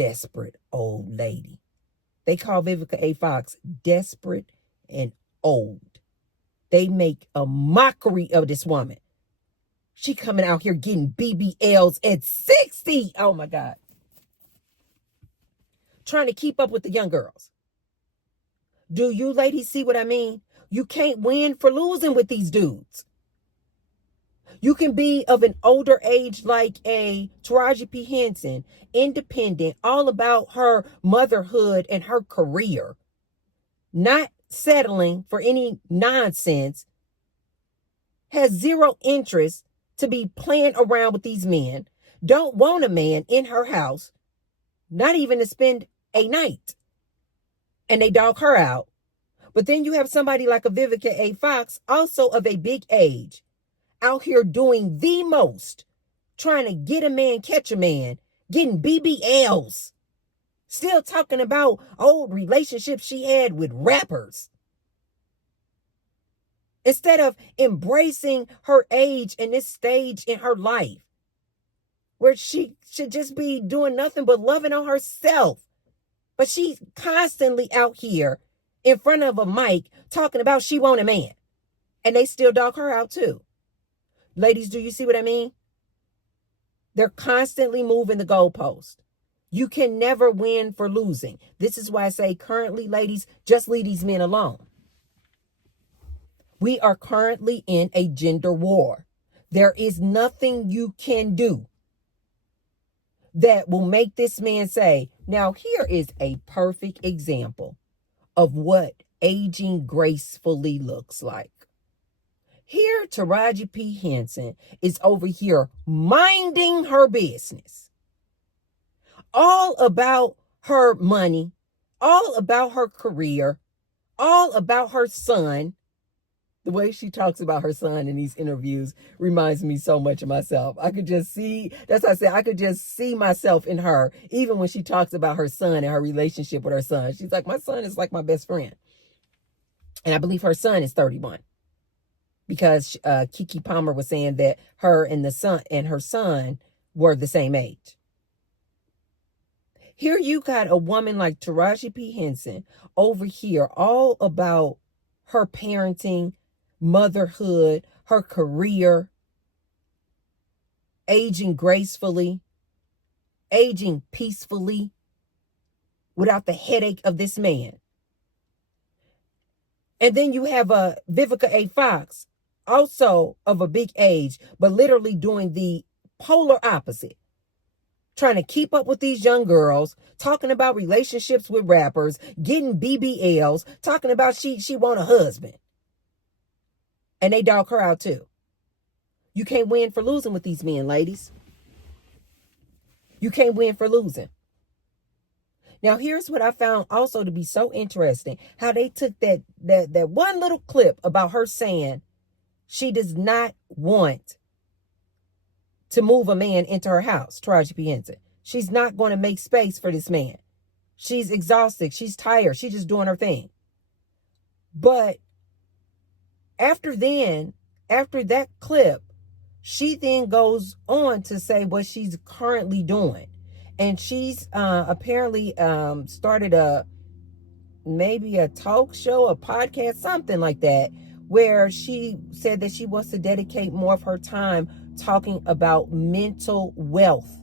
desperate old lady. They call Vivica A. Fox desperate and old. They make a mockery of this woman. She coming out here getting BBLs at 60. Oh my God. Trying to keep up with the young girls. Do you ladies see what I mean? You can't win for losing with these dudes. You can be of an older age like a Taraji P. Henson, independent, all about her motherhood and her career, not settling for any nonsense, has zero interest to be playing around with these men, don't want a man in her house, not even to spend a night, and they dog her out. But then you have somebody like a Vivica A. Fox, also of a big age, out here doing the most, trying to get a man, catch a man, getting BBLs, still talking about old relationships she had with rappers. Instead of embracing her age and this stage in her life, where she should just be doing nothing but loving on herself. But she's constantly out here in front of a mic talking about she want a man. And they still dog her out too. Ladies, do you see what I mean? They're constantly moving the goalpost. You can never win for losing. This is why I say currently, ladies, just leave these men alone. We are currently in a gender war. There is nothing you can do that will make this man say, now here is a perfect example of what aging gracefully looks like. Here, Taraji P. Henson is over here minding her business. All about her money, all about her career, all about her son. The way she talks about her son in these interviews reminds me so much of myself. I could just see, that's why I said I could just see myself in her, even when she talks about her son and her relationship with her son. She's like, my son is like my best friend. And I believe her son is 31. Because Keke Palmer was saying that her and her son were the same age. Here you got a woman like Taraji P. Henson over here all about her parenting, motherhood, her career, aging gracefully, aging peacefully, without the headache of this man. And then you have a Vivica A. Fox, also of a big age, but literally doing the polar opposite. Trying to keep up with these young girls, talking about relationships with rappers, getting BBLs, talking about she want a husband. And they dog her out too. You can't win for losing with these men, ladies. You can't win for losing. Now, here's what I found also to be so interesting. How they took that one little clip about her saying she does not want to move a man into her house, Taraji P. Henson. She's not going to make space for this man. She's exhausted. She's tired. She's just doing her thing. But after that clip, she then goes on to say what she's currently doing. And she's apparently started maybe a talk show, a podcast, something like that, where she said that she wants to dedicate more of her time talking about mental wealth.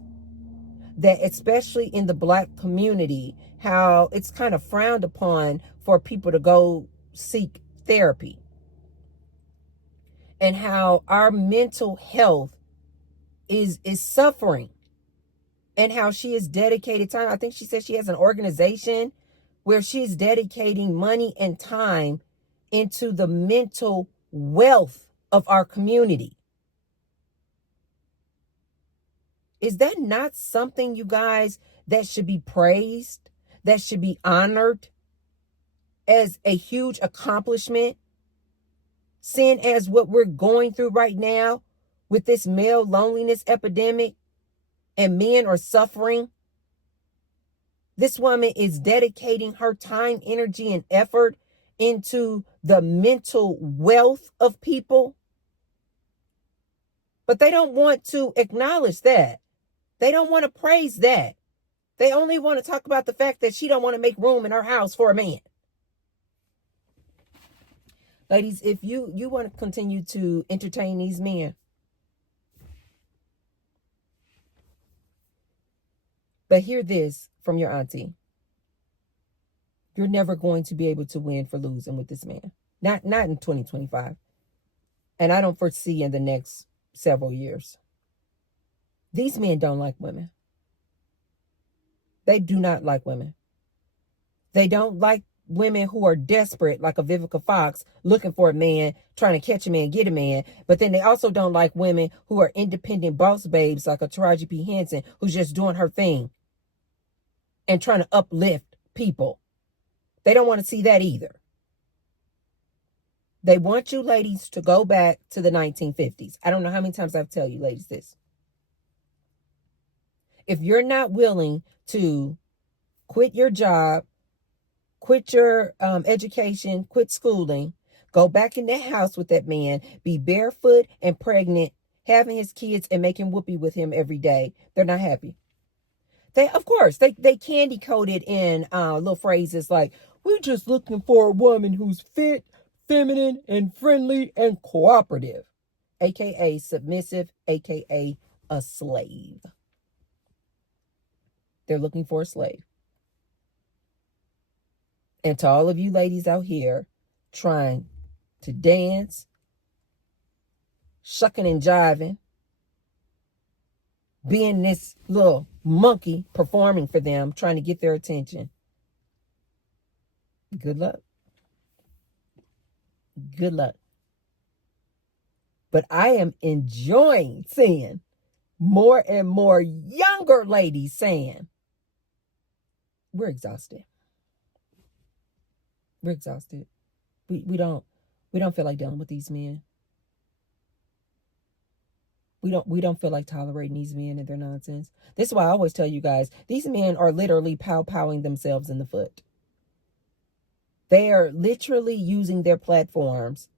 That especially in the Black community, how it's kind of frowned upon for people to go seek therapy. And how our mental health is suffering. And how she has dedicated time. I think she said she has an organization where she's dedicating money and time into the mental wealth of our community. Is that not something, you guys, that should be praised, that should be honored as a huge accomplishment? Seeing as what we're going through right now with this male loneliness epidemic, and men are suffering. This woman is dedicating her time, energy, and effort into the mental wealth of people. But they don't want to acknowledge that. They don't want to praise that. They only want to talk about the fact that she don't want to make room in her house for a man. Ladies, if you want to continue to entertain these men, but hear this from your auntie. You're never going to be able to win for losing with this man. Not in 2025. And I don't foresee in the next several years. These men don't like women. They do not like women. They don't like women who are desperate, like a Vivica Fox, looking for a man, trying to catch a man, get a man. But then they also don't like women who are independent boss babes, like a Taraji P. Henson, who's just doing her thing and trying to uplift people. They don't want to see that either. They want you ladies to go back to the 1950s. I don't know how many times I've tell you ladies this. If you're not willing to quit your job, quit your education, quit schooling, go back in that house with that man, be barefoot and pregnant, having his kids and making whoopee with him every day, they're not happy. Of course, they candy coated in little phrases like, we're just looking for a woman who's fit, feminine, and friendly and cooperative, aka submissive, aka a slave. They're looking for a slave. And to all of you ladies out here trying to dance, shucking and jiving, being this little monkey performing for them, trying to get their attention, good luck. Good luck. But I am enjoying seeing more and more younger ladies saying, we're exhausted. We're exhausted. We don't feel like dealing with these men. We don't feel like tolerating these men and their nonsense. This is why I always tell you guys, these men are literally pow-powing themselves in the foot. They are literally using their platforms,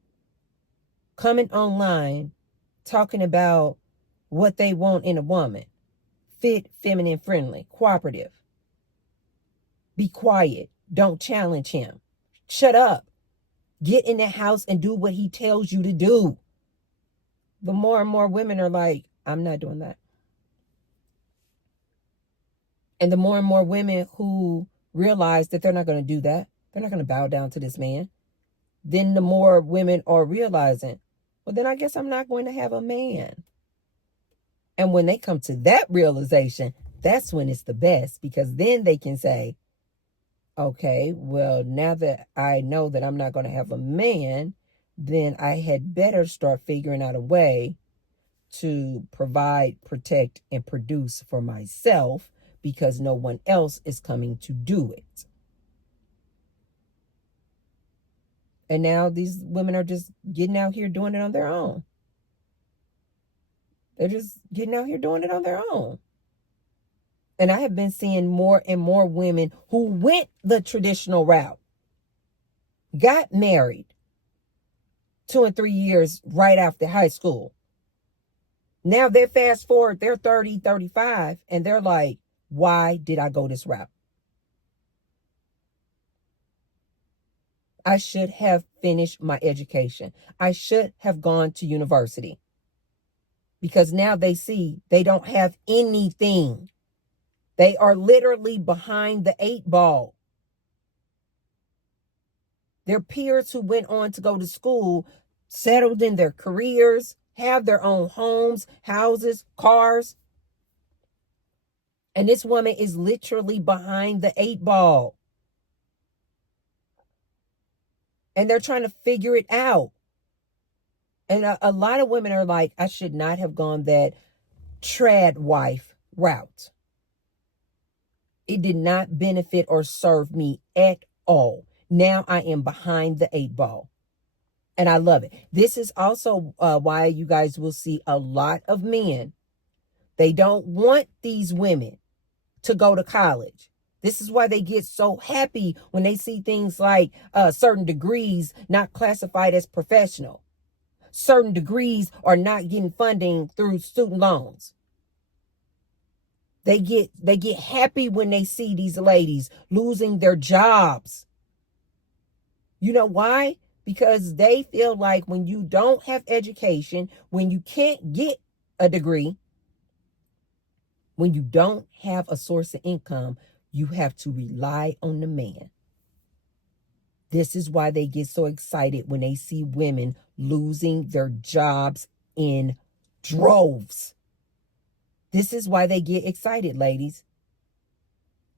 coming online, talking about what they want in a woman. Fit, feminine, friendly, cooperative. Be quiet. Don't challenge him. Shut up. Get in the house and do what he tells you to do. The more and more women are like, I'm not doing that. And the more and more women who realize that they're not going to do that, they're not going to bow down to this man, then the more women are realizing, well, then I guess I'm not going to have a man. And when they come to that realization, that's when it's the best, because then they can say, okay, well, now that I know that I'm not going to have a man, then I had better start figuring out a way to provide, protect, and produce for myself, because no one else is coming to do it. And now these women are just getting out here doing it on their own. They're just getting out here doing it on their own. And I have been seeing more and more women who went the traditional route, got married 2 and 3 years right after high school. Now they're fast forward, they're 30, 35, and they're like, why did I go this route? I should have finished my education. I should have gone to university. Because now they see they don't have anything. They are literally behind the 8 ball. Their peers who went on to go to school, settled in their careers, have their own homes, houses, cars. And this woman is literally behind the 8 ball. And they're trying to figure it out. And a lot of women are like, I should not have gone that trad wife route. It did not benefit or serve me at all. Now I am behind the 8 ball. And I love it. This is also why you guys will see a lot of men. They don't want these women to go to college. This is why they get so happy when they see things like certain degrees not classified as professional. Certain degrees are not getting funding through student loans. They get happy when they see these ladies losing their jobs. You know why? Because they feel like when you don't have education, when you can't get a degree, when you don't have a source of income, you have to rely on the man. This is why they get so excited when they see women losing their jobs in droves. This is why they get excited, ladies.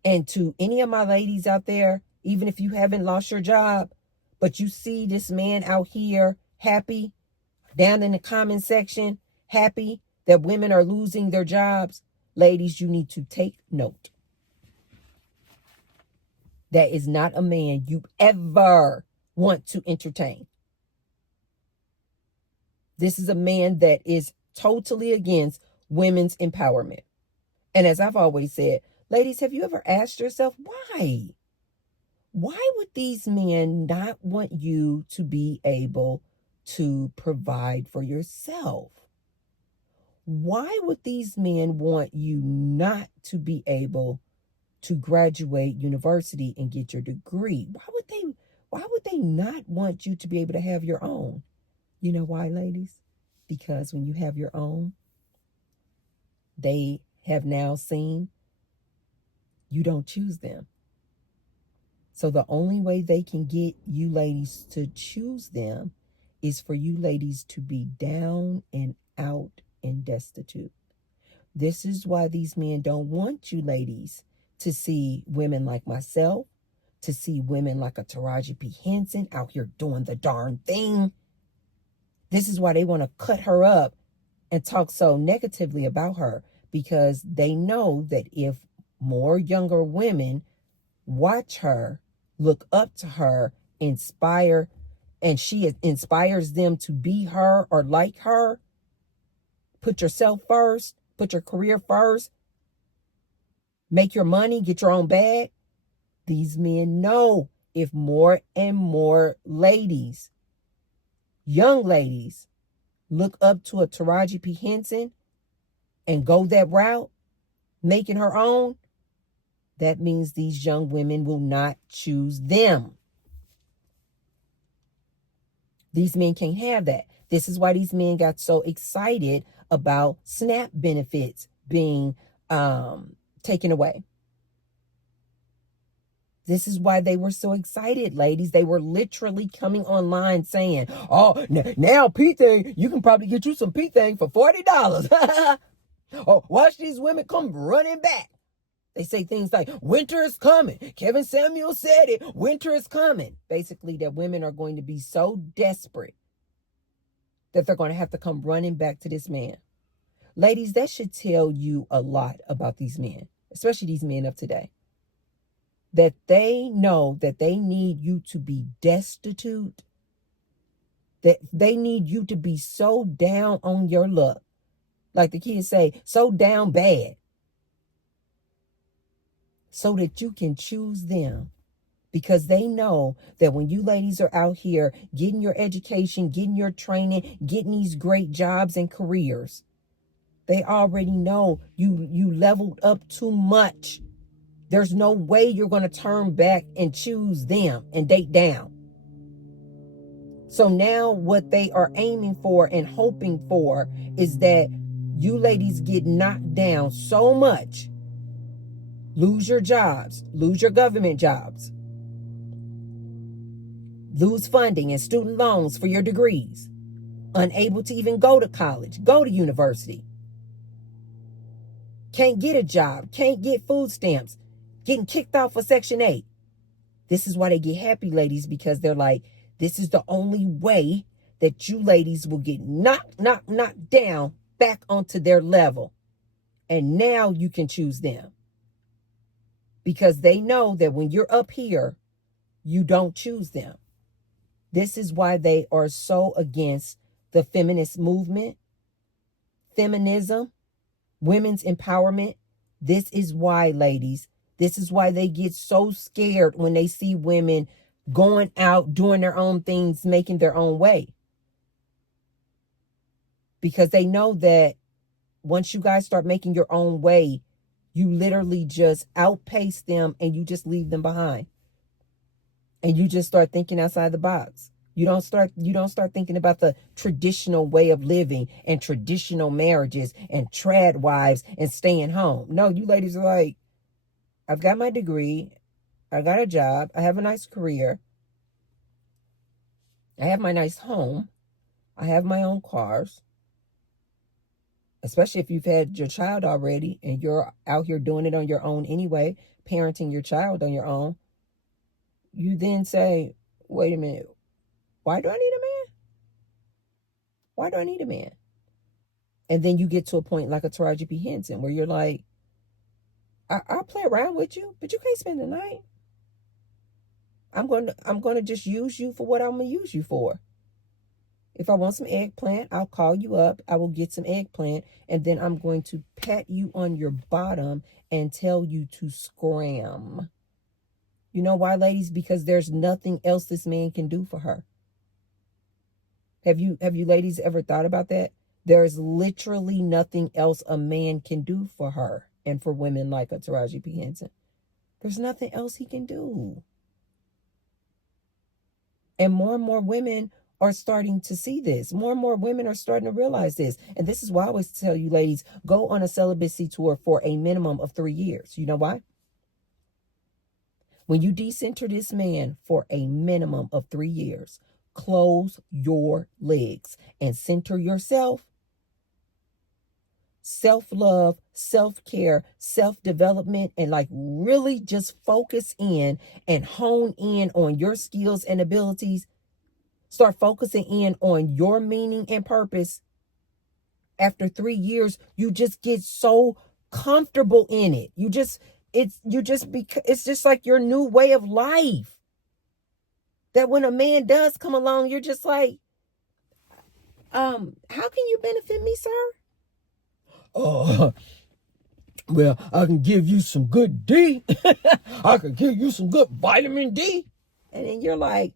And to any of my ladies out there, even if you haven't lost your job, but you see this man out here happy, down in the comment section, happy that women are losing their jobs, ladies, you need to take note. That is not a man you ever want to entertain. This is a man that is totally against women's empowerment. And as I've always said, ladies, have you ever asked yourself why? Why would these men not want you to be able to provide for yourself? Why would these men want you not to be able to graduate university and get your degree? Why would they not want you to be able to have your own? You know why, ladies? Because when you have your own, they have now seen you don't choose them. So the only way they can get you ladies to choose them is for you ladies to be down and out and destitute. This is why these men don't want you ladies to see women like myself, to see women like a Taraji P. Henson out here doing the darn thing. This is why they want to cut her up and talk so negatively about her, because they know that if more younger women watch her, look up to her, inspire, and she inspires them to be her or like her, put yourself first, put your career first, make your money, get your own bag. These men know if more and more ladies, young ladies, look up to a Taraji P. Henson and go that route, making her own, that means these young women will not choose them. These men can't have that. This is why these men got so excited about SNAP benefits being taken away. This is why they were so excited, ladies. They were literally coming online saying, oh, now P-Thing, you can probably get you some P-Thing for $40. Oh, watch these women come running back. They say things like, winter is coming. Kevin Samuel said it. Winter is coming. Basically, that women are going to be so desperate that they're going to have to come running back to this man. Ladies, that should tell you a lot about these men, especially these men of today. That they know that they need you to be destitute. That they need you to be so down on your luck. Like the kids say, so down bad. So that you can choose them, because they know that when you ladies are out here getting your education, getting your training, getting these great jobs and careers, they already know you leveled up too much. There's no way you're going to turn back and choose them and date down. So now what they are aiming for and hoping for is that you ladies get knocked down so much, lose your jobs, lose your government jobs, lose funding and student loans for your degrees, unable to even go to college, go to university, can't get a job, can't get food stamps, getting kicked off for Section 8. This is why they get happy, ladies, because they're like, this is the only way that you ladies will get knocked down back onto their level. And now you can choose them. Because they know that when you're up here, you don't choose them. This is why they are so against the feminist movement, feminism, women's empowerment. This is why, ladies, this is why they get so scared when they see women going out, doing their own things, making their own way. Because they know that once you guys start making your own way, You literally just outpace them and you just leave them behind. And you just start thinking outside the box. You don't start thinking about the traditional way of living and traditional marriages and trad wives and staying home. No, you ladies are like, I've got my degree, I got a job, I have a nice career, I have my nice home, I have my own cars. Especially if you've had your child already and you're out here doing it on your own anyway, parenting your child on your own. You then say, wait a minute, why do I need a man? Why do I need a man? And then you get to a point like a Taraji P. Henson where you're like, I'll play around with you, but you can't spend the night. I'm gonna just use you for what I'm gonna use you for. If I want some eggplant, I'll call you up. I will get some eggplant, and then I'm going to pat you on your bottom and tell you to scram. You know why, ladies? Because there's nothing else this man can do for her. Have you ladies ever thought about that? There's literally nothing else a man can do for her and for women like a Taraji P. Henson. There's nothing else he can do. And more women are starting to see this. More and more women are starting to realize this. And this is why I always tell you, ladies, go on a celibacy tour for a minimum of 3 years. You know why? When you decenter this man for a minimum of 3 years, close your legs and center yourself. Self-love, self-care, self-development, and like really just focus in and hone in on your skills and abilities. Start focusing in on your meaning and purpose. After 3 years, you just get so comfortable in it. It's just like your new way of life. That when a man does come along, you're just like, how can you benefit me, sir? Oh, well, I can give you some good D. I can give you some good vitamin D. And then you're like,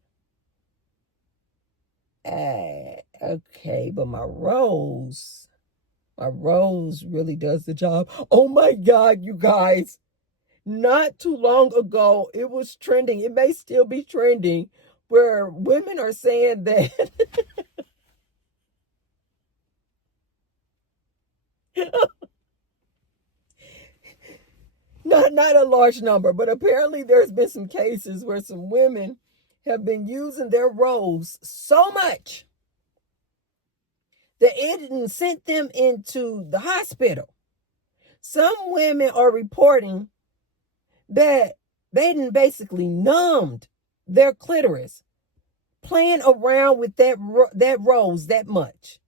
okay, but my rose really does the job. Oh my God, you guys. Not too long ago, it was trending. It may still be trending where women are saying that not a large number, but apparently there's been some cases where some women have been using their rose so much that it didn't sent them into the hospital. Some women are reporting that they didn't basically numbed their clitoris playing around with that rose that much.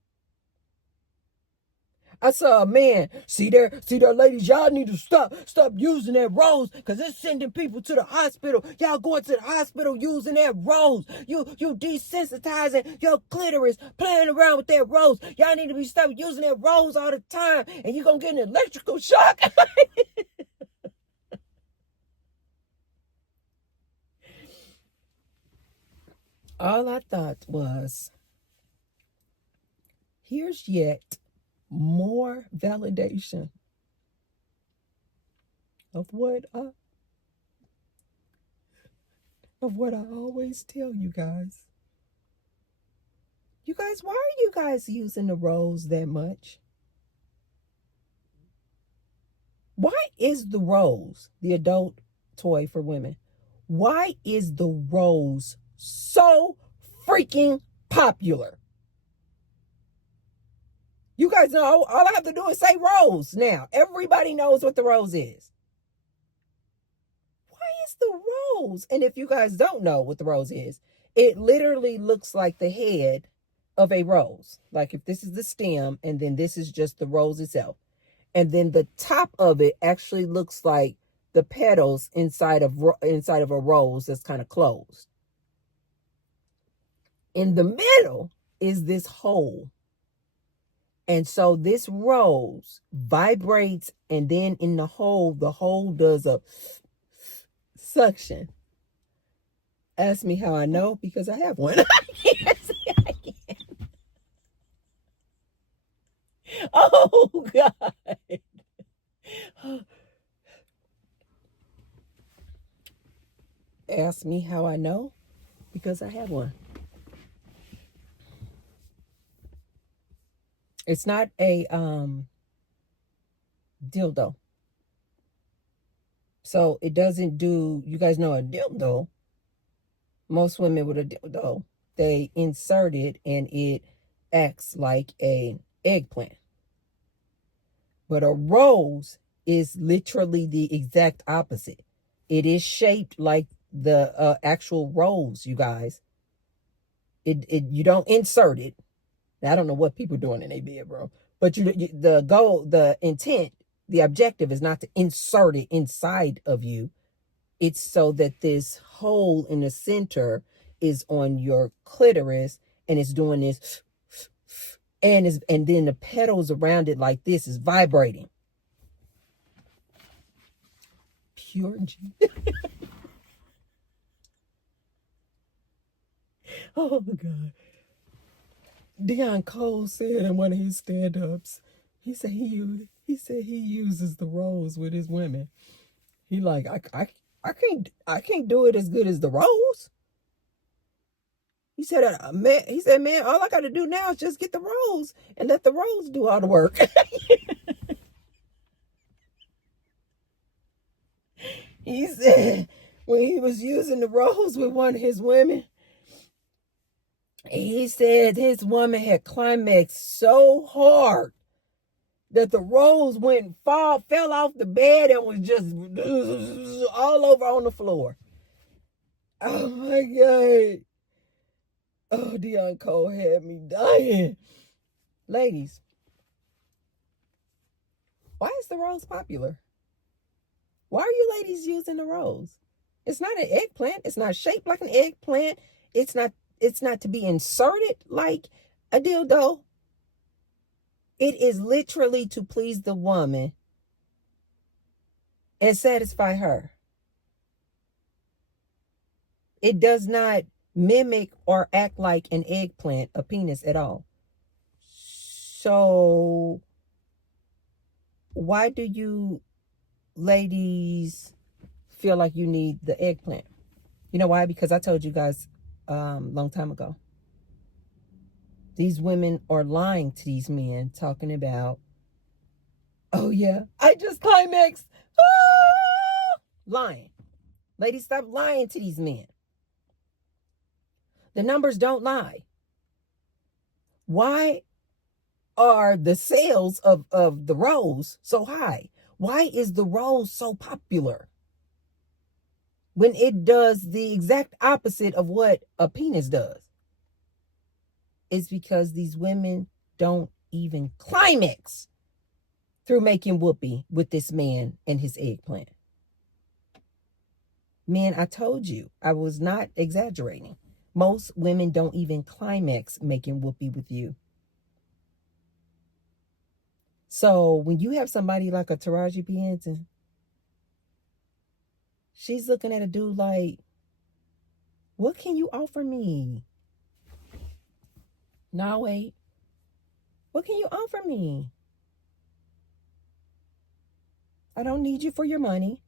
I saw a man, see there, ladies, y'all need to stop using that rose because it's sending people to the hospital. Y'all going to the hospital using that rose. You desensitizing your clitoris, playing around with that rose. Y'all need to stop using that rose all the time and you're going to get an electrical shock. All I thought was, here's yet more validation of what I always tell you guys. You guys, why are you guys using the rose that much? Why is the rose the adult toy for women? Why is the rose so freaking popular? You guys know all I have to do is say rose now. Everybody knows what the rose is. Why is the rose? And if you guys don't know what the rose is, it literally looks like the head of a rose. Like if this is the stem and then this is just the rose itself. And then the top of it actually looks like the petals inside of a rose that's kind of closed. In the middle is this hole. And so this rose vibrates, and then in the hole does a suction. Ask me how I know, because I have one. Yes, I can. Oh, God. ask me how I know? Because I have one. It's not a dildo. So it doesn't do, you guys know a dildo. Most women with a dildo, they insert it and it acts like an eggplant. But a rose is literally the exact opposite. It is shaped like the actual rose, you guys. You don't insert it. Now, I don't know what people are doing in their bedroom, but the goal, the intent, the objective is not to insert it inside of you. It's so that this hole in the center is on your clitoris and it's doing this, and then the petals around it like this is vibrating. Pure G. Oh my God. Deon Cole said in one of his stand-ups, he said he uses the rose with his women. He like, I can't do it as good as the rose. He said, man, all I got to do now is just get the rose and let the rose do all the work. He said when he was using the rose with one of his women, he said his woman had climaxed so hard that the rose fell off the bed and was just all over on the floor. Oh my God. Oh, Deon Cole had me dying. Ladies, why is the rose popular? Why are you ladies using the rose? It's not an eggplant. It's not shaped like an eggplant. It's not to be inserted like a dildo. It is literally to please the woman and satisfy her. It does not mimic or act like an eggplant, a penis at all. So why do you ladies feel like you need the eggplant? You know why? Because I told you guys long time ago. These women are lying to these men, talking about, oh yeah, I just climaxed. Ah! Lying. Ladies, stop lying to these men. The numbers don't lie. Why are the sales of the rose so high? Why is the rose so popular when it does the exact opposite of what a penis does? It's because these women don't even climax through making whoopee with this man and his eggplant. Men, I told you, I was not exaggerating. Most women don't even climax making whoopee with you. So when you have somebody like a Taraji P. Henson, she's looking at a dude like, what can you offer me? No, wait. What can you offer me? I don't need you for your money.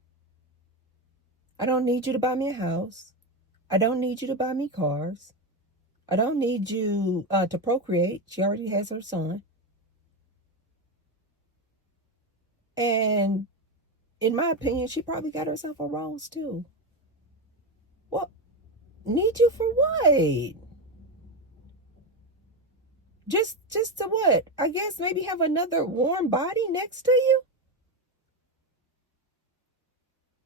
I don't need you to buy me a house. I don't need you to buy me cars. I don't need you to procreate. She already has her son. And in my opinion, she probably got herself a rose too. Well, need you for what? Just to what? I guess maybe have another warm body next to you?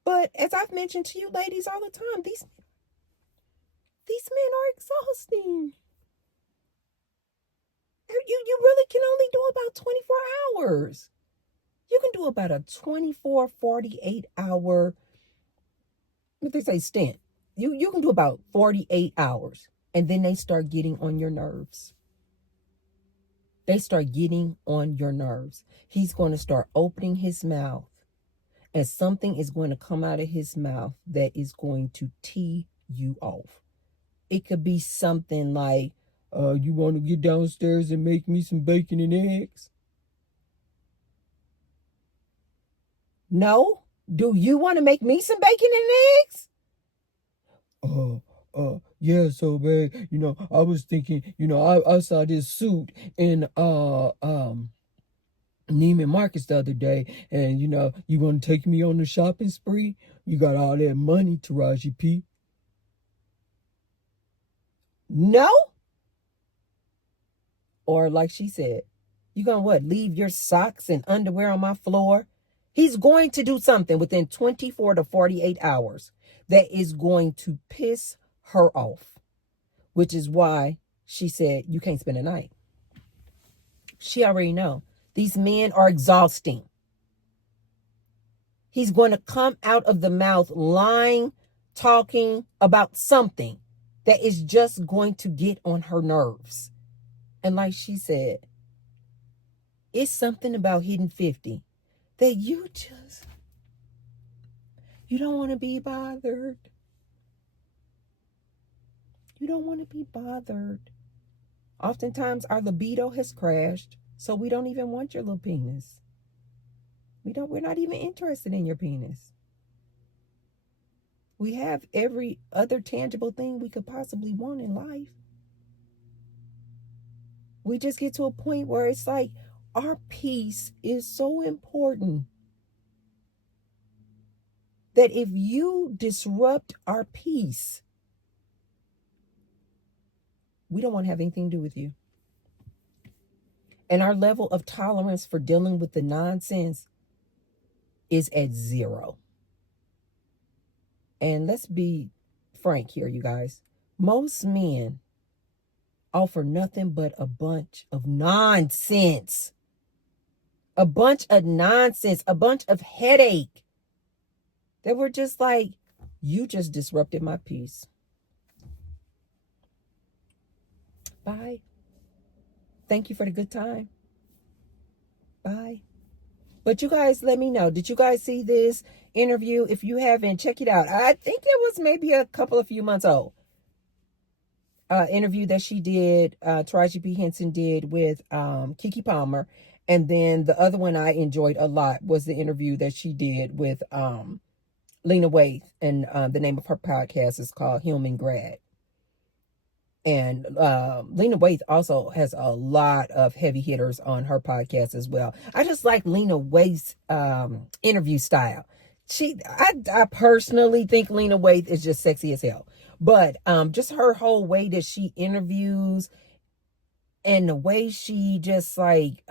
But as I've mentioned to you ladies all the time, these men are exhausting. You really can only do about 24 hours. You can do about a 24, 48 hour, what they say, stint. You can do about 48 hours. And then they start getting on your nerves. They start getting on your nerves. He's going to start opening his mouth. And something is going to come out of his mouth that is going to tee you off. It could be something like, you want to get downstairs and make me some bacon and eggs? No? Do you want to make me some bacon and eggs? Yeah, so babe, I was thinking, I saw this suit in Neiman Marcus the other day, and you want to take me on the shopping spree? You got all that money, Taraji P. No? Or like she said, you gonna what? Leave your socks and underwear on my floor? He's going to do something within 24 to 48 hours that is going to piss her off, which is why she said you can't spend a night. She already know. These men are exhausting. He's going to come out of the mouth lying, talking about something that is just going to get on her nerves. And like she said, it's something about hitting 50 that you don't want to be bothered. You don't want to be bothered. Oftentimes our libido has crashed, so we don't even want your little penis. We're not even interested in your penis. We have every other tangible thing we could possibly want in life. We just get to a point where it's like our peace is so important that if you disrupt our peace, we don't want to have anything to do with you. And our level of tolerance for dealing with the nonsense is at 0. And let's be frank here, you guys. Most men offer nothing but a bunch of nonsense. A bunch of nonsense, a bunch of headache. That we're just like, you just disrupted my peace. Bye. Thank you for the good time. Bye. But you guys, let me know. Did you guys see this interview? If you haven't, check it out. I think it was maybe a few months old. Interview that she did, Taraji P. Henson did with Keke Palmer. And then the other one I enjoyed a lot was the interview that she did with Lena Waithe. And the name of her podcast is called Human Grad. And Lena Waithe also has a lot of heavy hitters on her podcast as well. I just like Lena Waithe's interview style. I personally think Lena Waithe is just sexy as hell. But just her whole way that she interviews and the way she just like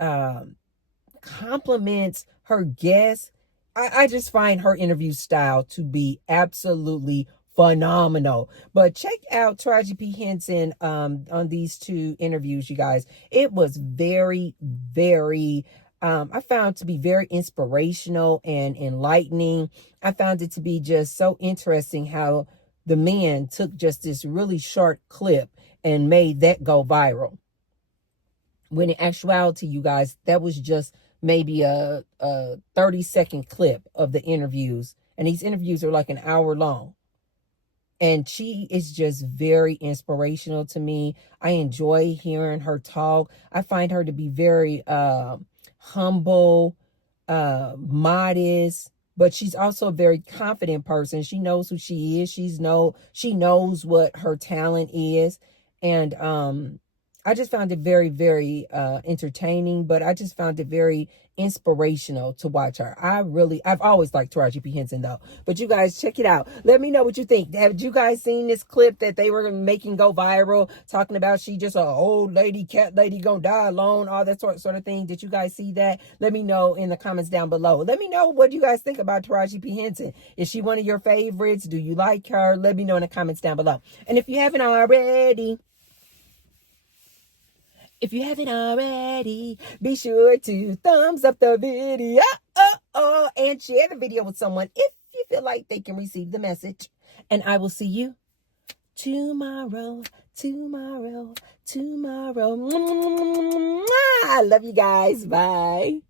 compliments her guests, I just find her interview style to be absolutely phenomenal. But check out Taraji P. Henson on these 2 interviews, you guys. It was very, very I found to be very inspirational and enlightening. I found it to be just so interesting how the man took just this really short clip and made that go viral. When in actuality, you guys, that was just maybe a 30-second clip of the interviews. And these interviews are like an hour long. And she is just very inspirational to me. I enjoy hearing her talk. I find her to be very humble, modest, but she's also a very confident person. She knows who she is. She knows what her talent is. And I just found it very, very entertaining, but I just found it very inspirational to watch her. I've always liked Taraji P. Henson though. But you guys check it out. Let me know what you think. Have you guys seen this clip that they were making go viral, talking about she just a old lady, cat lady gonna die alone, all that sort of thing? Did you guys see that? Let me know in the comments down below. Let me know what you guys think about Taraji P. Henson. Is she one of your favorites? Do you like her? Let me know in the comments down below. And if you haven't already, be sure to thumbs up the video and share the video with someone if you feel like they can receive the message. And I will see you tomorrow. I love you guys. Bye.